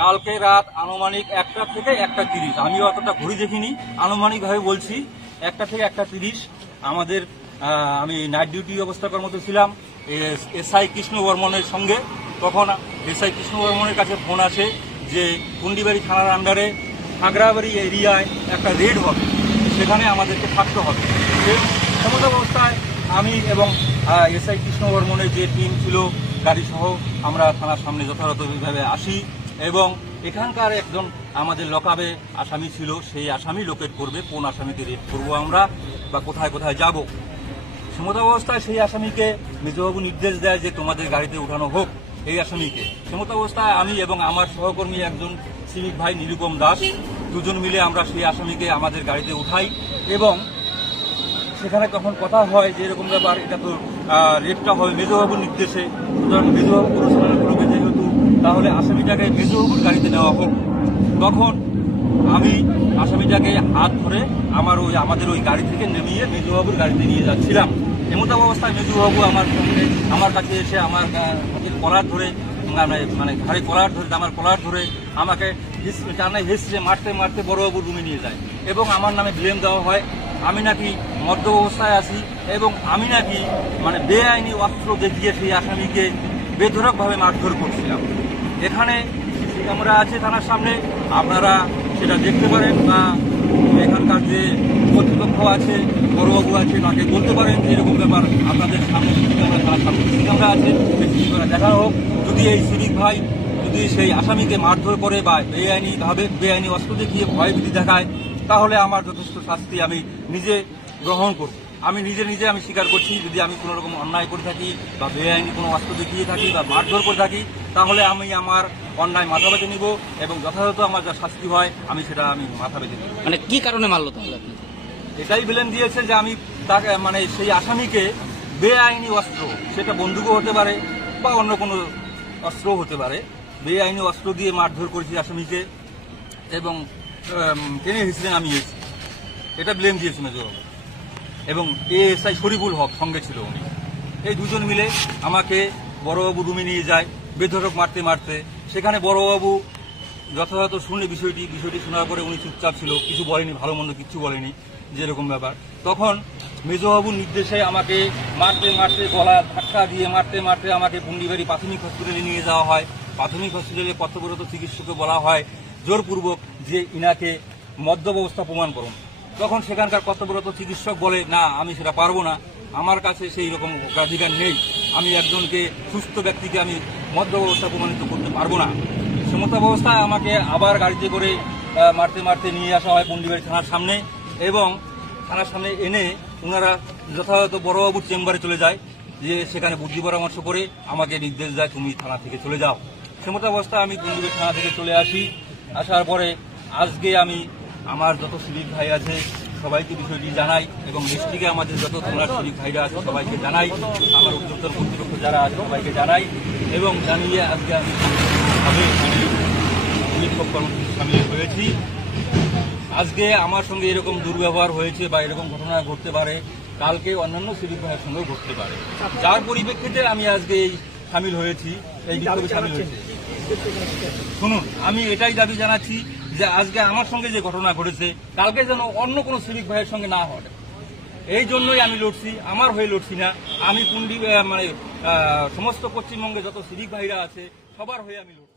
কালকে রাত আনুমানিক 1টা থেকে 1টা 30, আমিও অতটা ঘুরে দেখিনি, আনুমানিক ভাবে বলছি 1টা থেকে 1টা 30 আমাদের আমি নাইট ডিউটি অবস্থা কর্মরত ছিলাম এসআই কৃষ্ণ বর্মনের সঙ্গে। তখন এসআই কৃষ্ণ বর্মনের কাছে ফোন আসে যে কুন্ডিবাড়ি থানার আন্ডারে খাগড়াবাড়ি এরিয়ায় একটা রেড হবে, সেখানে আমাদেরকে থাকতে হবে। সেই সমস্ত অবস্থায় আমি এবং এসআই কৃষ্ণ বর্মনের যে টিম ছিল গাড়ি সহ আমরা থানার সামনে যথাযথভাবে আসি এবং এখানকার একজন আমাদের লকআপে আসামি ছিল, সেই আসামি লোকেট করবে, কোন আসামিকে রেড করবো আমরা বা কোথায় কোথায় যাব। সমত অবস্থায় সেই আসামিকে মেজবাবু নির্দেশ দেয় যে তোমাদের গাড়িতে উঠানো হোক এই আসামিকে। সমত অবস্থায় আমি এবং আমার সহকর্মী একজন সিভিক ভাই নিরুপম দাস দুজন মিলে আমরা সেই আসামিকে আমাদের গাড়িতে উঠাই এবং সেখানে তখন কথা হয় যে এরকম ব্যাপার, এটা তো রেডটা হবে মেজবাবুর নির্দেশে, সুতরাং মেজবাবু পরিচালনা করবে যেহেতু, তাহলে আসামিটাকে মেজবাবুর গাড়িতে নেওয়া হোক। তখন আমি আসামিটাকে হাত ধরে আমাদের ওই গাড়ি থেকে নেমিয়ে মেজবাবুর গাড়িতে নিয়ে যাচ্ছিলাম। এমত অবস্থায় মেজবাবু আমার কাছে এসে আমার হাতের কলার ধরে মানে ঘাড়ে কলার ধরে আমার কলার ধরে আমাকে টানায় হেসড়ে মারতে মারতে বড়বাবুর রুমে নিয়ে যায় এবং আমার নামে ব্লেম দেওয়া হয় আমি নাকি মদ্য অবস্থায় আছি এবং আমি নাকি মানে বেআইনি অস্ত্র দেখিয়ে সেই আসামিকে বেধড়কভাবে মারধর করছিলাম। এখানে ক্যামেরা আছে থানার সামনে, আপনারা সেটা দেখতে পারেন বা এখানকার যে কর্তৃপক্ষ আছে বড়বাবু আছে তাকে বলতে পারেন যে এরকম ব্যাপার আপনাদের সামনে থানার সামনে ক্যামেরা আছে, দেখা হোক। যদি এই সিভিক ভাই যদি সেই আসামিকে মারধর করে বা বেআইনি অস্ত্র দেখিয়ে ভয়ভীতি দেখায়, তাহলে আমার যথেষ্ট শাস্তি আমি নিজে গ্রহণ করব। আমি নিজে আমি স্বীকার করছি, যদি আমি কোনো রকম অন্যায় করে থাকি বা বেআইনি কোনো অস্ত্র দেখিয়ে থাকি বা মারধর করে থাকি, তাহলে আমি আমার অন্যায় মাথা বেঁধে নিব এবং যথাযথ আমার যা শাস্তি হয় আমি সেটা মাথা বেঁধে নিব। মানে কি কারণে মারলো তাহলে আপনি? এটাই ব্লেম দিয়েছে যে আমি তাকে মানে সেই আসামিকে বেআইনি অস্ত্র, সেটা বন্দুকও হতে পারে বা অন্য কোনো অস্ত্রও হতে পারে, বেআইনি অস্ত্র দিয়ে মারধর করেছি আসামিকে এবং টেনে হিসেবে নামিয়েছি, এটা ব্লেম দিয়েছে মেজবাবু। এবং এএসআই শরীফুল হক সঙ্গে ছিল উনি, এই দুজন মিলে আমাকে বড়বাবু রুমে নিয়ে যায় বেধড়ক মারতে মারতে। সেখানে বড়বাবু যথাযথ শুনে বিষয়টি শোনার পরে উনি চুপচাপ ছিল, কিছু বলেনি, ভালো মন্দ কিচ্ছু বলেনি যেরকম ব্যাপার। তখন মেজবাবুর নির্দেশে আমাকে মারতে মারতে গলা ধাক্কা দিয়ে মারতে মারতে আমাকে কুন্ডিবাড়ি প্রাথমিক হসপিটালে নিয়ে যাওয়া হয়। প্রাথমিক হসপিটালে কর্তব্যরত চিকিৎসককে বলা হয় জোরপূর্বক যে ইনাকে মদ্যপ অবস্থা প্রমাণ করুন। তখন সেখানকার কর্তব্যরত চিকিৎসক বলে না, আমি সেটা পারবো না, আমার কাছে সেই রকম অধিকার নেই, আমি একজনকে সুস্থ ব্যক্তিকে আমি মদ্যপ অবস্থা প্রমাণিত করতে পারবো না। সমস্ত অবস্থায় আমাকে আবার গাড়িতে করে মারতে মারতে নিয়ে আসা হয় কুন্ডিবাড়ি থানার সামনে এবং থানার সামনে এনে ওনারা যথাযথ বড়বাবুর চেম্বারে চলে যায়, যে সেখানে বুদ্ধি পরামর্শ করে আমাকে নির্দেশ দেয় তুমি থানা থেকে চলে যাও। সমস্ত অবস্থায় আমি কুন্ডিবাড়ি থানা থেকে চলে আসি। আসার পরে আজকে আমি আমার যত সিভিক ভাই আছে সবাইকে বিষয়টি জানাই এবং ডিস্ট্রিক্টে আমাদের যত থানার সিভিক ভাইরা আছে সবাইকে জানাই, আমার উচ্চতর কর্তৃপক্ষ যারা আছে সবাইকে জানাই এবং জানিয়ে আজকে আমি বিক্ষোভ কর্মসূচি সামিল হয়েছি। আজকে আমার সঙ্গে এরকম দুর্ব্যবহার হয়েছে বা এরকম ঘটনা ঘটতে পারে, কালকে অন্যান্য সিভিক ভাইয়ের সঙ্গেও ঘটতে পারে, যার পরিপ্রেক্ষিতে আমি আজকে এই সামিল হয়েছি, এই বিক্ষোভে সামিল হয়েছি। শুনুন, আমি এটাই দাবি জানাচ্ছি যে আজকে আমার সঙ্গে যে ঘটনা ঘটেছে কালকে যেন অন্য কোনো সিভিক ভাইয়ের সঙ্গে না হয়, এই জন্যই আমি লড়ছি, আমার হয়ে লড়ছি না, আমি সমস্ত পশ্চিমবঙ্গে যত সিভিক ভাইরা আছে সবার হয়ে আমি লড়ছি।